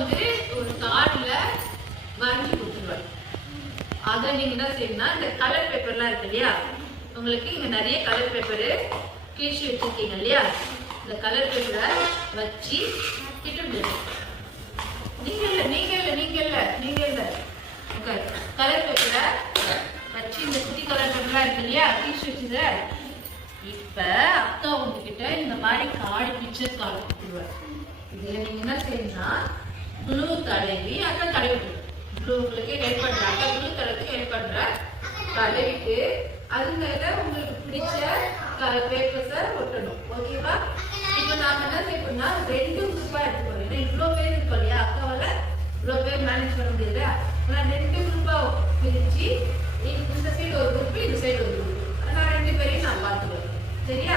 வந்து ஒரு கார்டுல வரைஞ்சி கொடுத்துருவாரு. அதை நீங்க என்ன செய்யணும்னா இந்த கலர் பேப்பர்லாம் இருக்கு இல்லையா, உங்களுக்கு இங்க நிறைய கலர் பேப்பரு கிழிச்சு வச்சிருக்கீங்க இல்லையா, இந்த கலர் பேப்பரை வச்சு திட்டு நீங்க இல்ல கலர் பேப்பரை வச்சு இந்த குட்டி கலர் பேப்பர்லாம் இருக்கு இல்லையா கிழிச்சு வச்சுத. இப்ப அக்கா உங்ககிட்ட இந்த மாதிரி கார்டு பிக்சர் கார்டு கொடுத்துருவாரு. இதுல நீங்க என்ன செய்யணும்னா ப்ளூ தடவி அக்கா தடவி ப்ளூ உங்களுக்கு ஹெல்ப் பண்ற அக்கா ப்ளூ தடவுக்கு ஹெல்ப் பண்ற தடவிட்டு அது மேல உங்களுக்கு பிடிச்ச பேப்பர்ஸை ஒட்டணும். ஓகேவா? இப்போ நாம என்ன செய்யணும்னா 2 குரூப்பா எடுத்துக்கணும். ஏன்னா இவ்வளோ பேர் இருக்கோம் இல்லையா, அக்காவால இவ்வளோ பேர் மேனேஜ் பண்ண முடியாது. ஆனால் 2 குரூப்பா பிரிச்சு இந்த சைடு ஒரு குரூப் இந்த சைடு ஒரு குரூப், நான் 2 பேரையும் நான் பார்த்துக்குவேன். சரியா?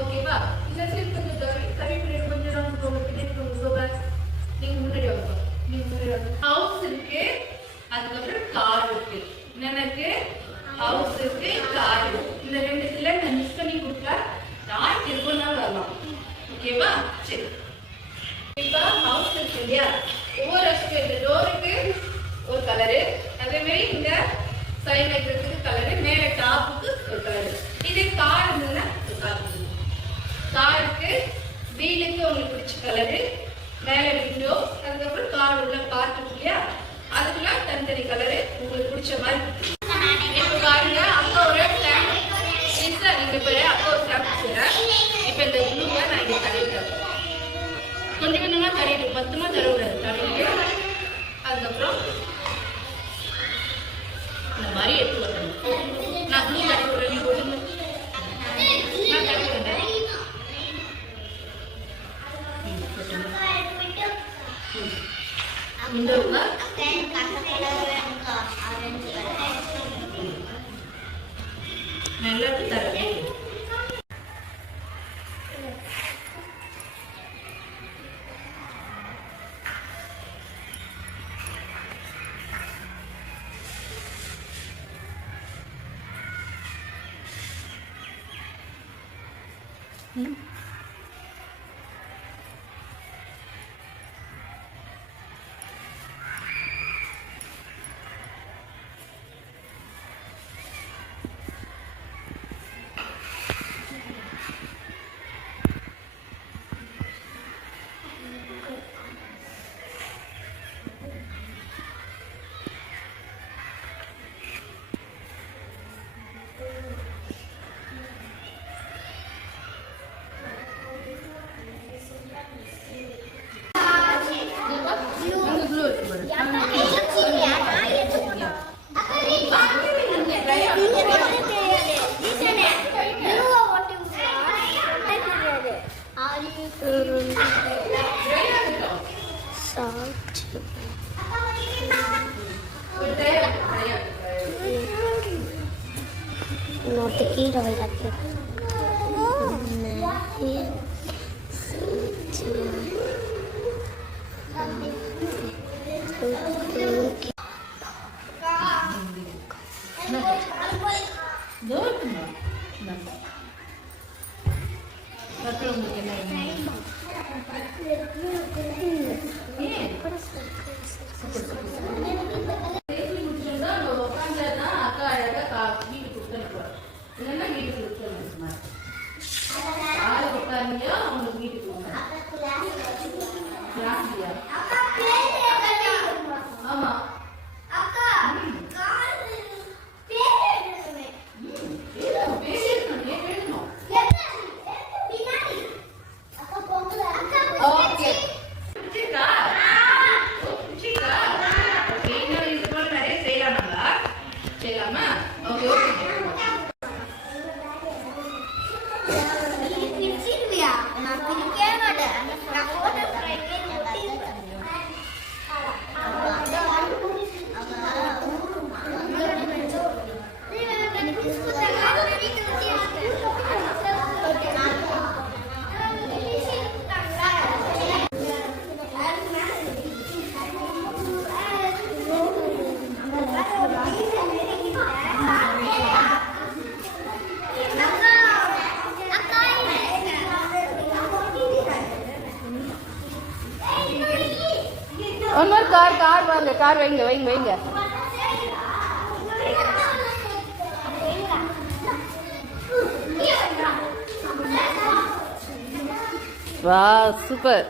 ஓகேவா? இந்த சைடு கொஞ்சம் தவி பின்னாடி கொஞ்சம் ரவுண்ட் போங்க, பின்னாடி கொஞ்சம் நீங்க முன்னாடி வைப்போம். நீங்க முன்னாடி ஹவுஸ் இருக்கு, அதுக்கப்புறம் கார் இருக்கு. எனக்கு ஹவுஸ் இருக்கு, கார் இருக்கு. இந்த 2த்துல நான் மிஸ் பண்ணி கொடுத்தா யார் திருப்பனாலும் வரலாம். ஓகேவா? சரி, இப்போ ஹவுஸ் இருக்கு இல்லையா, ஒவ்வொரு இந்த டோருக்கு ஒரு கலரு, அதே மாதிரி இந்த சைடு வைக்கிறதுக்கு கலரு, மேலே டாப்புக்கு ஒரு கலரு. இதே கார் இருந்ததுன்னா காருக்கு வீலுக்கு உங்களுக்கு பிடிச்ச கலரு, மேலே விண்டோ, அதுக்கப்புறம் கார் உள்ள பார்ட் இருக்கு இல்லையா, அதுக்குள்ள தனித்தனி கலரு உங்களுக்கு பிடிச்ச மாதிரி. இப்போ பாருங்க, அக்கா ஒரு நீங்க இப்போ அக்கா ஒரு ஸ்டாம்ப் இப்போ இந்த ப்ளூவை நான் இங்கே தடவிட்டேன். கொஞ்சம் கொஞ்சமா தடவிட்டு மொத்தமா தடவிடாது, தடவிட்டு அதுக்கப்புறம் இந்த மாதிரி எடுத்து வரணும். நான் ப்ளூ தடவி விடுறேன், நீ போடுங்க. நான் தடவி விடுறேன். நல்லா தடவி No te quiero ver aquí. One more car வாங்க, கார் வைங்க வைங்க வைங்க. வா சூப்பர்.